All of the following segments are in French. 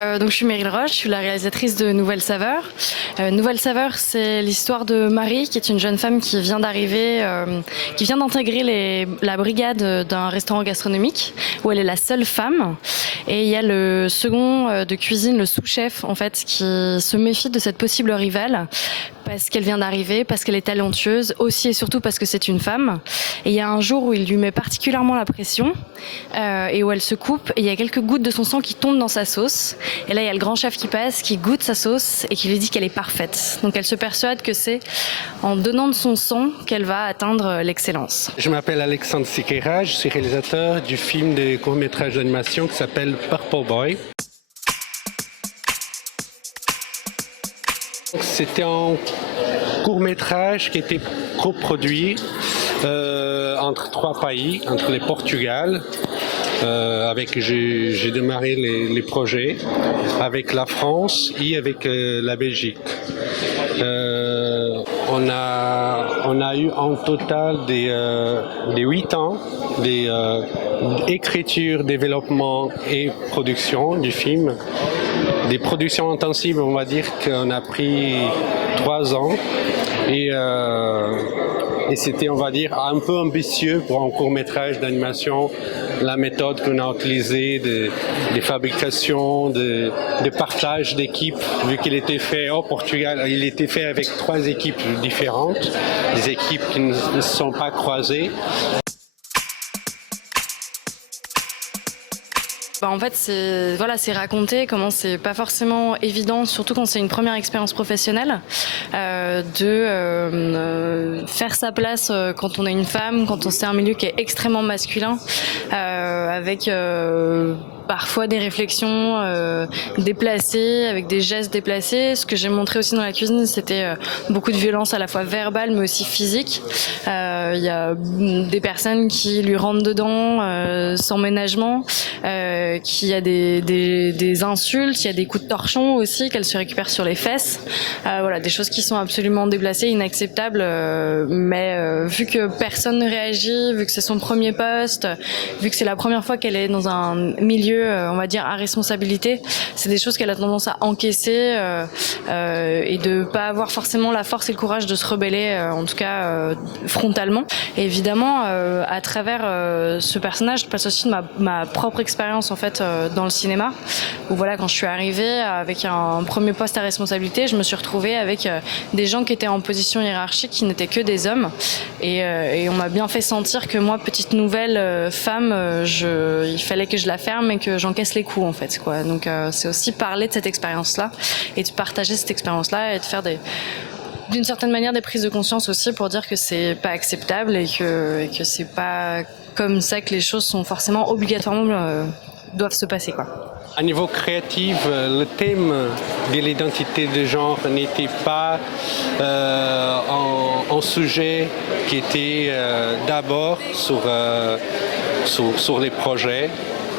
Donc je suis Meryl Roche, je suis la réalisatrice de Nouvelle Saveur. Nouvelle Saveur, c'est l'histoire de Marie, qui est une jeune femme qui vient d'arriver, qui vient d'intégrer la brigade d'un restaurant gastronomique où elle est la seule femme. Et il y a le second de cuisine, le sous-chef en fait, qui se méfie de cette possible rivale parce qu'elle vient d'arriver, parce qu'elle est talentueuse, aussi et surtout parce que c'est une femme. Et il y a un jour où il lui met particulièrement la pression et où elle se coupe et il y a quelques gouttes de son sang qui tombent dans sa sauce. Et là, il y a le grand chef qui passe, qui goûte sa sauce et qui lui dit qu'elle est parfaite. Donc elle se persuade que c'est en donnant de son sang qu'elle va atteindre l'excellence. Je m'appelle Alexandre Siqueira, je suis réalisateur du film de court-métrage d'animation qui s'appelle Purple Boy. C'était un court-métrage qui était coproduit entre 3 pays, entre le Portugal, j'ai démarré les projets avec la France et avec la Belgique. On a eu en total des 8 ans d'écriture, développement et production du film. Des productions intensives, on va dire qu'on a pris 3 ans et c'était, on va dire, un peu ambitieux pour un court-métrage d'animation. La méthode qu'on a utilisée de fabrication, de partage d'équipes, vu qu'il était fait au Portugal, il était fait avec 3 équipes différentes, des équipes qui ne se sont pas croisées. En fait, c'est raconter comment c'est pas forcément évident, surtout quand c'est une première expérience professionnelle, de faire sa place quand on est une femme, quand on sait un milieu qui est extrêmement masculin, avec parfois des réflexions déplacées, avec des gestes déplacés. Ce que j'ai montré aussi dans la cuisine, c'était beaucoup de violence à la fois verbale mais aussi physique. Il y a des personnes qui lui rentrent dedans sans ménagement, qui a des insultes, il y a des coups de torchon aussi qu'elle se récupère sur les fesses. Voilà, des choses qui sont absolument déplacées, inacceptables, mais vu que personne ne réagit, vu que c'est son premier poste, vu que c'est la première fois qu'elle est dans un milieu, on va dire, à responsabilité, c'est des choses qu'elle a tendance à encaisser et de pas avoir forcément la force et le courage de se rebeller, en tout cas frontalement. Et évidemment, à travers ce personnage, je passe aussi de ma propre expérience en fait dans le cinéma, où voilà, quand je suis arrivée avec un premier poste à responsabilité, je me suis retrouvée avec des gens qui étaient en position hiérarchique, qui n'étaient que des hommes, et on m'a bien fait sentir que moi, petite nouvelle femme, il fallait que je la ferme et que j'encaisse les coups en fait, quoi. Donc c'est aussi parler de cette expérience-là et de partager cette expérience-là et de faire d'une certaine manière des prises de conscience aussi pour dire que c'est pas acceptable et que c'est pas comme ça que les choses sont forcément obligatoirement doivent se passer, quoi. À niveau créatif, le thème de l'identité de genre n'était pas un sujet qui était d'abord sur les projets.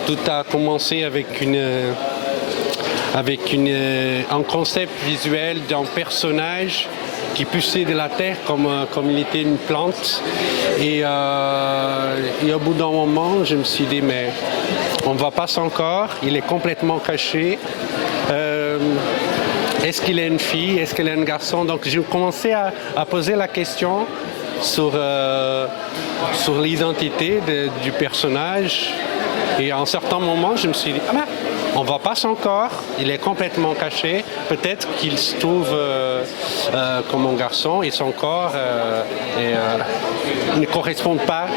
Tout a commencé avec un concept visuel d'un personnage qui poussait de la terre comme il était une plante. Et au bout d'un moment, je me suis dit, mais on ne voit pas son corps, il est complètement caché. Est-ce qu'il est une fille? Est-ce qu'il est un garçon? Donc j'ai commencé à poser la question sur l'identité du personnage. Et à un certain moment, je me suis dit, on ne voit pas son corps, il est complètement caché. Peut-être qu'il se trouve comme un garçon et son corps ne correspond pas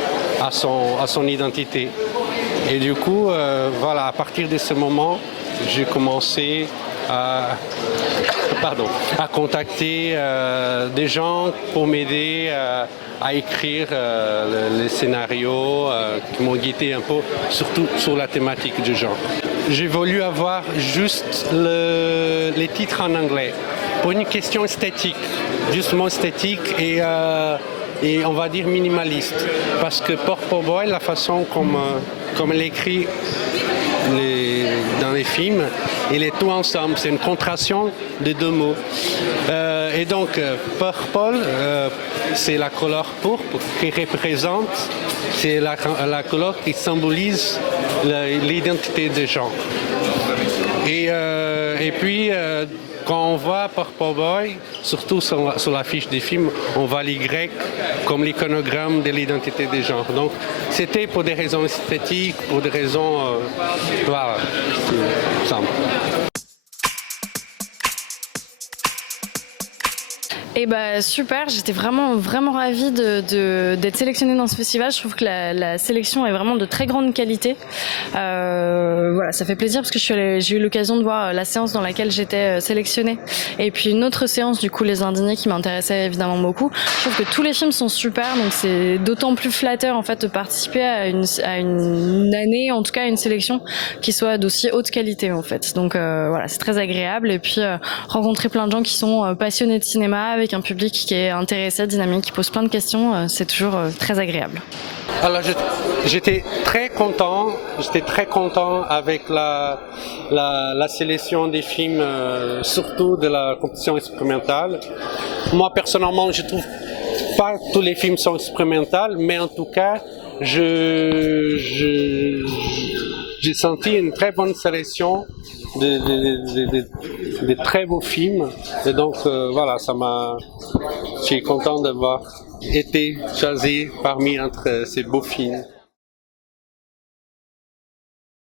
à son identité. Et du coup, voilà, à partir de ce moment, j'ai commencé à contacter des gens pour m'aider à écrire les scénarios qui m'ont guidé un peu, surtout sur la thématique du genre. J'ai voulu avoir juste les titres en anglais pour une question esthétique, justement esthétique et on va dire minimaliste. Parce que Purple Boy, la façon comme elle écrit dans les films, il est tout ensemble, c'est une contraction de 2 mots. Et donc, purple, c'est la couleur pourpre qui représente, c'est la couleur qui symbolise l'identité des gens. Et Et puis, quand on voit Purple Boy, surtout sur la fiche des films, on voit les Grecs comme l'iconogramme de l'identité des genres. Donc, c'était pour des raisons esthétiques, pour des raisons... voilà, c'est simple. Et bah super, j'étais vraiment ravie d'être sélectionnée dans ce festival. Je trouve que la sélection est vraiment de très grande qualité. Voilà, ça fait plaisir parce que j'ai eu l'occasion de voir la séance dans laquelle j'étais sélectionnée. Et puis une autre séance, du coup, Les Indignés, qui m'intéressait évidemment beaucoup. Je trouve que tous les films sont super, donc c'est d'autant plus flatteur en fait de participer à une année, en tout cas à une sélection qui soit d'aussi haute qualité en fait. Donc voilà, c'est très agréable. Et puis rencontrer plein de gens qui sont passionnés de cinéma, avec un public qui est intéressé, dynamique, qui pose plein de questions, c'est toujours très agréable. Alors j'étais très content avec la sélection des films, surtout de la compétition expérimentale. Moi personnellement, je trouve pas tous les films sont expérimentaux, mais en tout cas, j'ai senti une très bonne sélection de très beaux films. Et donc voilà, je suis content d'avoir été choisi entre ces beaux films.